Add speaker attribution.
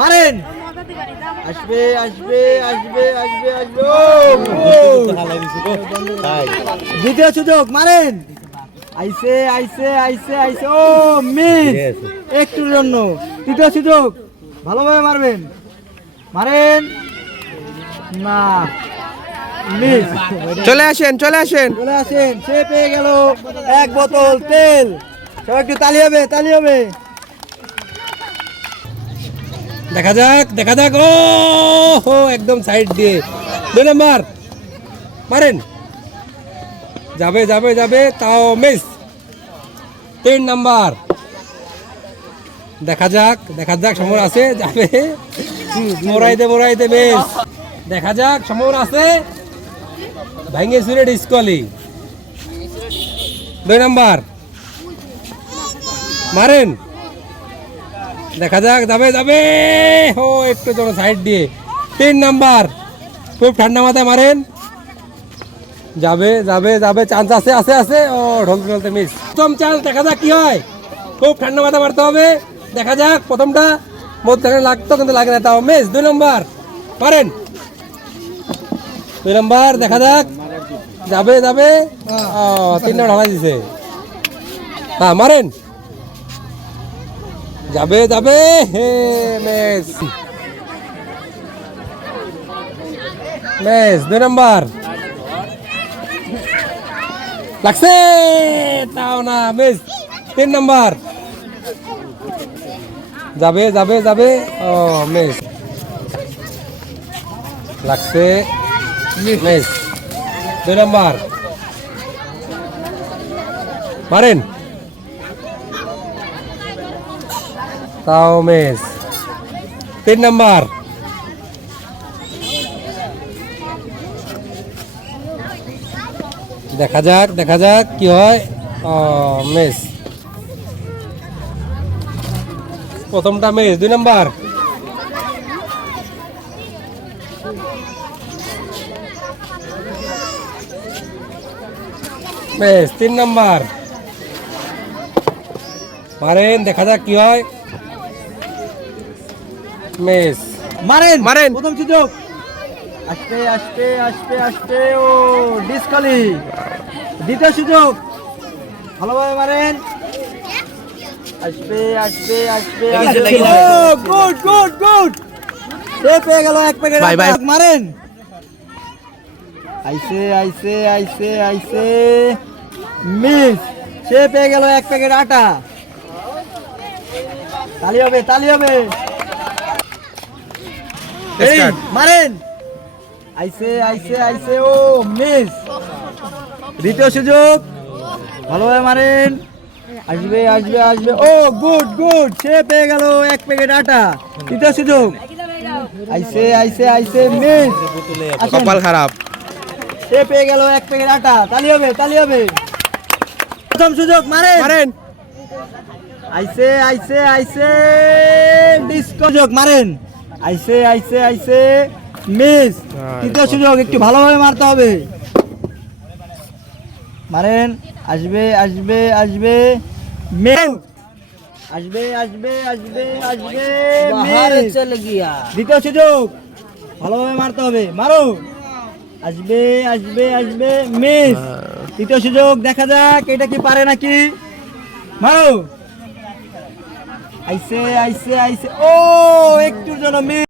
Speaker 1: মারেন। আসবে আসবে আসবে আসবে আসবে। দ্বিতীয় সুযোগ মারেন। আইসে আইসে আইসে আইসে। ও মিস। একটুর জন্য। তৃতীয় সুযোগ ভালোভাবে মারবেন। মারেন। না মিস।
Speaker 2: চলে আসেন চলে আসেন।
Speaker 1: চলে আসেন সে পেয়ে গেল। এক বোতল তেল। সবাই একটু তালি হবে তালি হবে।
Speaker 2: দেখা যাক দেখা যাক। ও হো একদম সাইড দিয়ে। দুই নাম্বার। মারেন। যাবে যাবে যাবে। তাও মিস তিন নাম্বার। দেখা যাক দেখা যাক, সমর আছে, যাবে। মোরাইতে মোরাইতে বেশ দেখা যাক, সমর আছে। ভাঙ্গে সুরে ডিসকলি দুই নাম্বার। মারেন। দেখা যাক, যাবে যাবে। ও একটু যেন সাইড দিয়ে। তিন নাম্বার। খুব ঠান্ডা মাথায় মারেন। যাবে যাবে যাবে। চান্স আছে আছে আছে। ও ঢলতে ঢলতে মিস প্রথম চান্স দেখা যাক কি হয়। খুব ঠান্ডা মাথা মারতে হবে। দেখা যাক, প্রথমটা। মধ্যখানে লাগতো, কিন্তু লাগে না, তাও মিস দুই নম্বর। মারেন। দুই নম্বর, দেখা যাক। যাবে যাবে। তিন নম্বর ঢালাই দিছে। হ্যাঁ মারেন। যাবে যাবে, হে মেস। মেস, দুই নম্বর। লাগছে? তাও না, মেস, তিন নম্বর। যাবে যাবে যাবে। ও, মেস। লাগছে? মেস, দুই নম্বর। মারেন। তাও মেস তিন নম্বর। দেখা যাক দেখা যাক কি হয়। মেস প্রথমটা মেস দুই নম্বর। মেস তিন নম্বর। মারেন, দেখা যাক কি হয়। মেস।
Speaker 1: মারেন।
Speaker 2: মারেন।
Speaker 1: প্রথম সুযোগ। আসতে আসতে আসতে আসতে ও ডিসকালি। দ্বিতীয় সুযোগ। ভালোভাবে মারেন। আসবে আসবে আসবে আসবে গুড গুড গুড। সে পেয়ে গেল এক প্যাকেট
Speaker 2: Bye, bye.
Speaker 1: মারেন। আইসে আইসে আইসে আইসে। মিস সে পেয়ে গেল এক প্যাকেট আটা। তালি হবে তালি হবে। এই মারেন! আইসে আইসে আইসে ও মিস! দ্বিতীয় সুযোগ। ভালোভাবে মারেন। আসবে আসবে আসবে। ও গুড গুড। সে পেয়ে গেল এক প্যাকেট আটা। তৃতীয় সুযোগ। আইসে আইসে আইসে মিস।
Speaker 2: কপাল খারাপ।
Speaker 1: সে পেয়ে গেল এক প্যাকেট আটা। তালি হবে তালি হবে। প্রথম সুযোগ মারেন।
Speaker 2: মারেন।
Speaker 1: আইসে আইসে আইসে। ডিস্কো সুযোগ মারেন। আইসে আইসে আইসে। মিস তৃতীয় সুযোগ একটু ভালোভাবে মারতে হবে। মারেন আসবে আসবে আসবে। মিস আসবে আসবে আসবে আসবে miss। দ্বিতীয় সুযোগ ভালোভাবে মারতে হবে। মারো। আসবে আসবে আসবে মিস। তৃতীয় সুযোগ দেখা যাক এটা কি পারে নাকি? মারো। আইসে আইসে আইসে। ও একটু জন্য